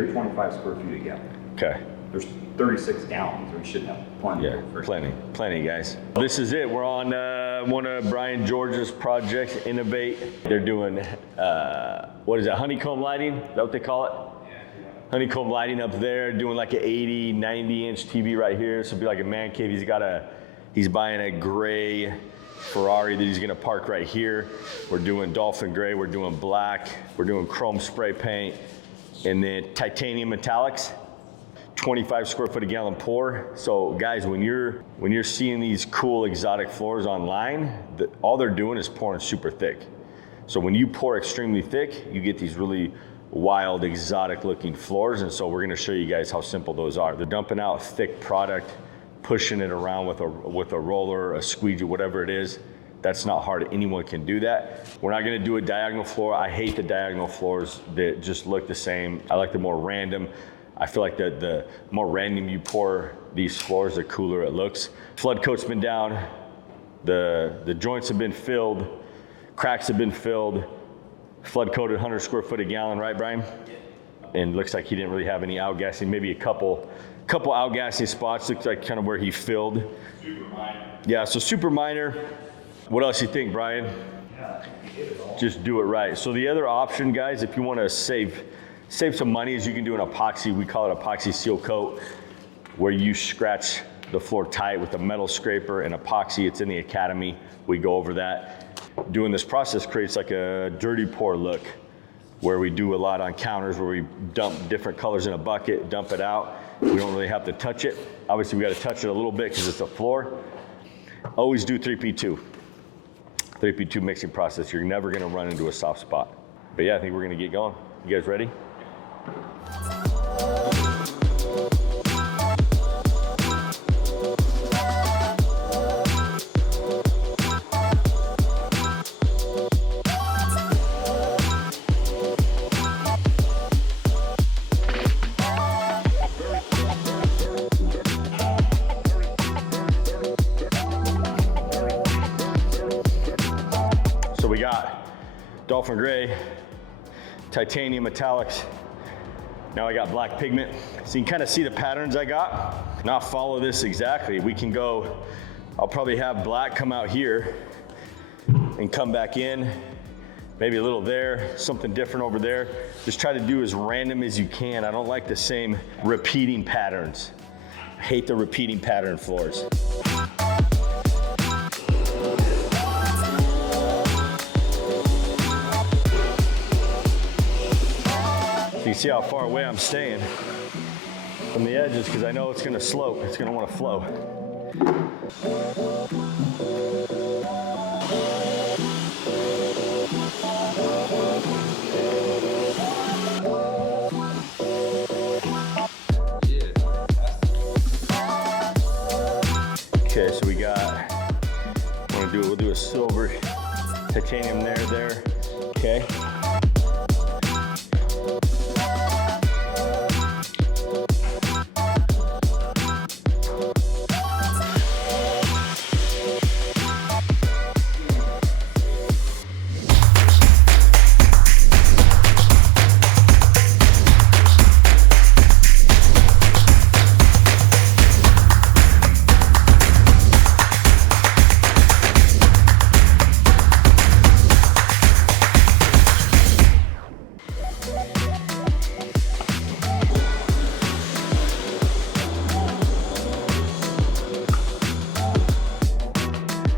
figure 25 square feet a gallon. Okay. There's 36 gallons, we should have plenty. Yeah, plenty, guys. This is it. We're on one of Brian George's projects, Innovate. They're doing, what is that, honeycomb lighting? Is that what they call it? Honeycomb lighting up there, doing like an 80, 90 inch TV right here. So it'll be like a man cave. He's buying a gray Ferrari that he's gonna park right here. We're doing dolphin gray, we're doing black, we're doing chrome spray paint, and then titanium metallics, 25 square foot a gallon pour. So guys, when you're seeing these cool exotic floors online, all they're doing is pouring super thick. So when you pour extremely thick, you get these really wild, exotic looking floors. And so we're gonna show you guys how simple those are. They're dumping out thick product, pushing it around with a roller, a squeegee, whatever it is. That's not hard. Anyone can do that. We're not gonna do a diagonal floor. I hate the diagonal floors that just look the same. I like the more random. I feel like the more random you pour these floors, the cooler it looks. Flood coat's been down. The joints have been filled. Cracks have been filled. Flood coated 100 square foot a gallon, right, Brian? Yeah. And looks like he didn't really have any outgassing, maybe a couple outgassing spots. Looks like kind of where he filled. Super minor. Yeah, so super minor. What else you think, Brian? Yeah, you hit it all. Just do it right. So the other option, guys, if you want to save some money, is you can do an epoxy. We call it epoxy seal coat, where you scratch the floor tight with a metal scraper and epoxy. It's in the academy. We go over that. Doing this process creates like a dirty pour look, where we do a lot on counters, where we dump different colors in a bucket, dump it out. We don't really have to touch it. Obviously, we got to touch it a little bit because it's a floor. Always do 3P2. 3P2 mixing process. You're never going to run into a soft spot. But yeah, I think we're going to get going. You guys ready? So we got dolphin gray, titanium metallics. Now I got black pigment. So you can kind of see the patterns I got. Now follow this exactly. We can go, I'll probably have black come out here and come back in, maybe a little there, something different over there. Just try to do as random as you can. I don't like the same repeating patterns. I hate the repeating pattern floors. You can see how far away I'm staying from the edges because I know it's going to slope. It's going to want to flow. Okay, so we got, we'll do a silver titanium there. Okay.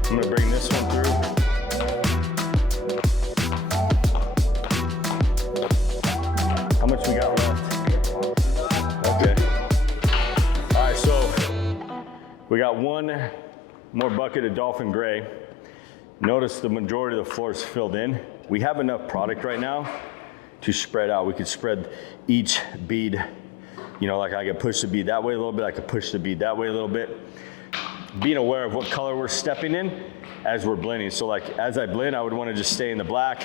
I'm gonna bring this one through. How much we got left? Okay. All right, so we got one more bucket of dolphin gray. Notice the majority of the floor is filled in. We have enough product right now to spread out. We could spread each bead, you know, like I could push the bead that way a little bit, I could push the bead that way a little bit. Being aware of what color we're stepping in as we're blending. So like as I blend, I would want to just stay in the black,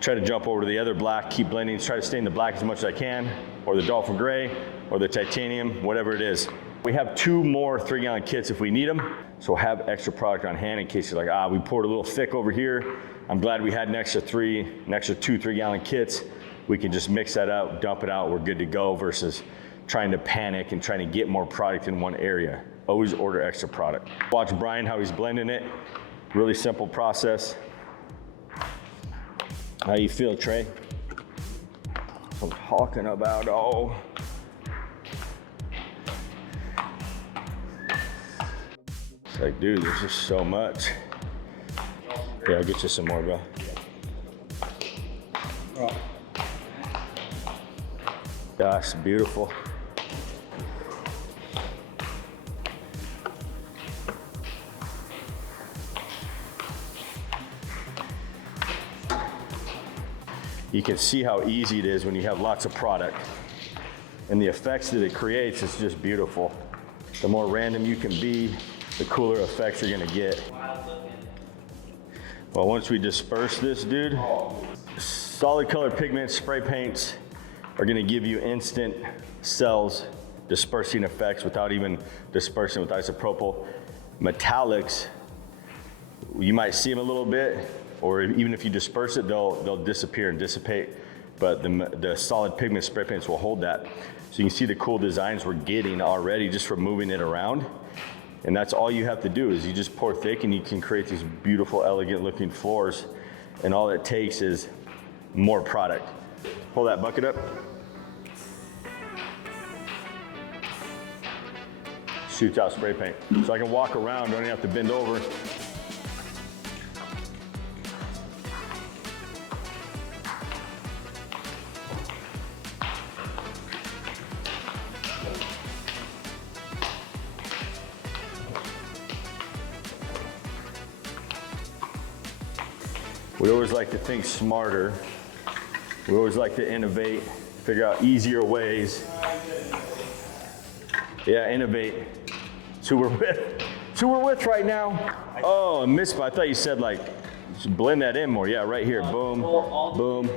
try to jump over to the other black, keep blending, try to stay in the black as much as I can, or the dolphin gray, or the titanium, whatever it is. We have 2 more 3-gallon kits if we need them. So have extra product on hand in case you're like, we poured a little thick over here. I'm glad we had an extra 2 3-gallon kits. we can just mix that up, dump it out, we're good to go, versus trying to panic and trying to get more product in one area. Always order extra product. Watch Brian how he's blending it. Really simple process. How you feel, Trey? I'm talking about, oh. It's like, dude, there's just so much. Yeah, I'll get you some more, bro. Gosh, beautiful. You can see how easy it is when you have lots of product. And the effects that it creates is just beautiful. The more random you can be, the cooler effects you're gonna get. Well, once we disperse this, dude, solid color pigments, spray paints are gonna give you instant cells dispersing effects without even dispersing with isopropyl. Metallics, you might see them a little bit, or even if you disperse it, they'll disappear and dissipate, but the solid pigment spray paints will hold that. So you can see the cool designs we're getting already just from moving it around. And that's all you have to do is you just pour thick and you can create these beautiful, elegant looking floors. And all it takes is more product. Pull that bucket up. Shoots out spray paint. So I can walk around, don't even have to bend over. We always like to think smarter. We always like to innovate, figure out easier ways. Yeah, innovate. It's who we're with. It's who we're with right now. Oh, a misspot. I thought you said like, just blend that in more. Yeah, right here. Boom, boom.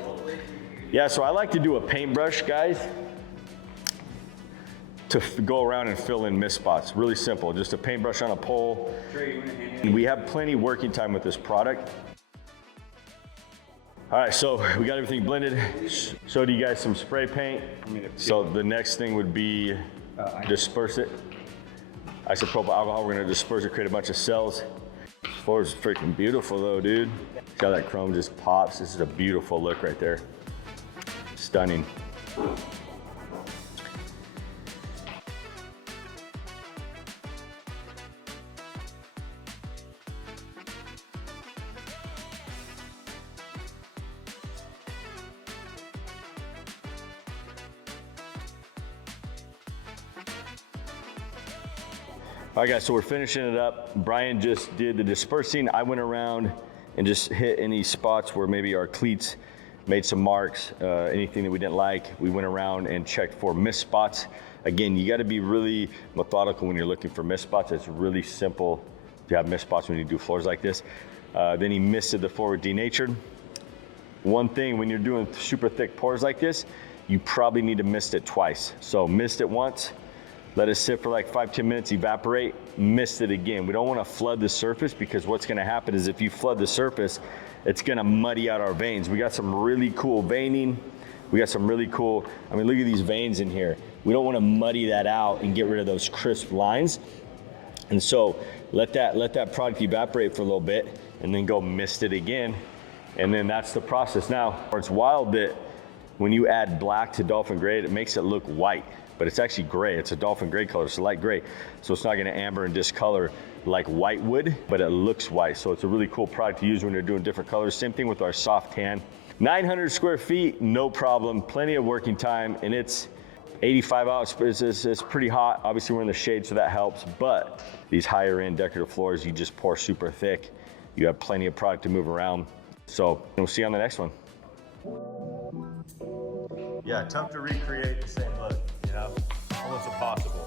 Yeah, so I like to do a paintbrush, guys, to go around and fill in mist spots. Really simple. Just a paintbrush on a pole. And we have plenty working time with this product. All right, so we got everything blended. Showed you guys some spray paint. So the next thing would be disperse it. Isopropyl alcohol, we're gonna disperse it, create a bunch of cells. This floor is freaking beautiful though, dude. See how that chrome just pops? This is a beautiful look right there. Stunning. All right guys, so we're finishing it up. Brian just did the dispersing. I went around and just hit any spots where maybe our cleats made some marks, anything that we didn't like. We went around and checked for mist spots. Again, you gotta be really methodical when you're looking for mist spots. It's really simple to have mist spots when you do floors like this. Then he misted the floor with denatured. One thing, when you're doing super thick pours like this, you probably need to mist it twice. So mist it once, let it sit for like 5-10 minutes, evaporate, mist it again. We don't want to flood the surface, because what's going to happen is if you flood the surface, it's going to muddy out our veins. We got some really cool veining. We got some really cool, I mean, look at these veins in here. We don't want to muddy that out and get rid of those crisp lines. And so let that product evaporate for a little bit and then go mist it again. And then that's the process. Now, it's wild that when you add black to dolphin gray, it makes it look white, but it's actually gray. It's a dolphin gray color, it's a light gray. So it's not gonna amber and discolor like white would, but it looks white. So it's a really cool product to use when you're doing different colors. Same thing with our soft tan. 900 square feet, no problem, plenty of working time, and it's 85 out, it's pretty hot. Obviously we're in the shade, so that helps, but these higher end decorative floors, you just pour super thick. You have plenty of product to move around. So we'll see you on the next one. Yeah, tough to recreate the same look, you know, almost impossible.